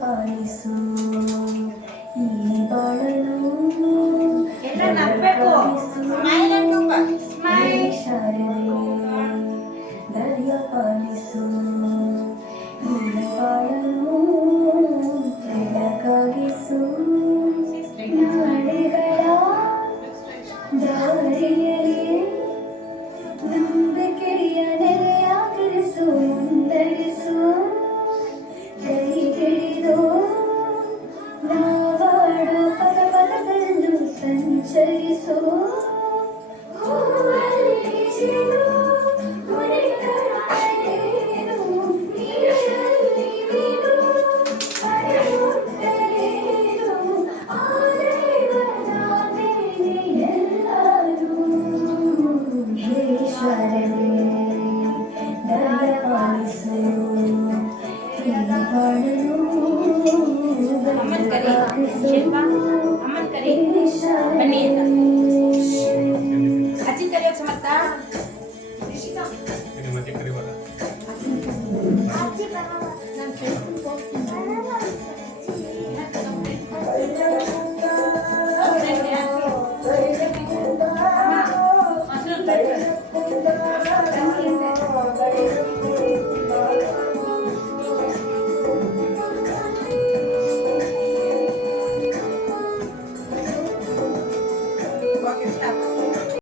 ಪಾಲಿಸು ಈ ಬಾಳನು ಎಲ್ಲ ನಗಬೇಕು. ಸ್ಮೈಲ್ ಅನ್ಕಪ್ಪ. ಸ್ಮೈಲ್. ಶಾರದೆ ದಯ ಪಾಲಿಸು ಈ ಬಾಳನು ಬೆಳಕಾಗಿಸು ನಾಳೆಗಳ ದಾರಿಯಲ್ಲಿ ನಂಬಿಕೆಯ ನೆಲೆಯಾಗಿರಿಸು ಮುಂದಡಿಸು ಕೈ ಹಿಡಿದು ನಾವಾಡೋ ಪದ ಪದಗಳನ್ನು ಸಂಚರಿಸು ಹೂವಲ್ಲಿ ಜಿಗಿದು ಹುಡುಕಾಡಲೇನು ನೀರಲ್ಲಿ ಬಿಡು ಪಡೆಯುತ್ತಲೇನು ಆ ದೈವದ ಮೇಲೆ ಎಲ್ಲರೂ ಹೇ ಶಾರದೆ ದಯ ಪಾಲಿಸು ಈ ಬಾಳನು ಅಮ್ಮನ್ ಕರಿ. ಶಿಲ್ಪ ಅಮ್ಮನ್ ಕರಿ. ಬನ್ನಿ ಅಂತ.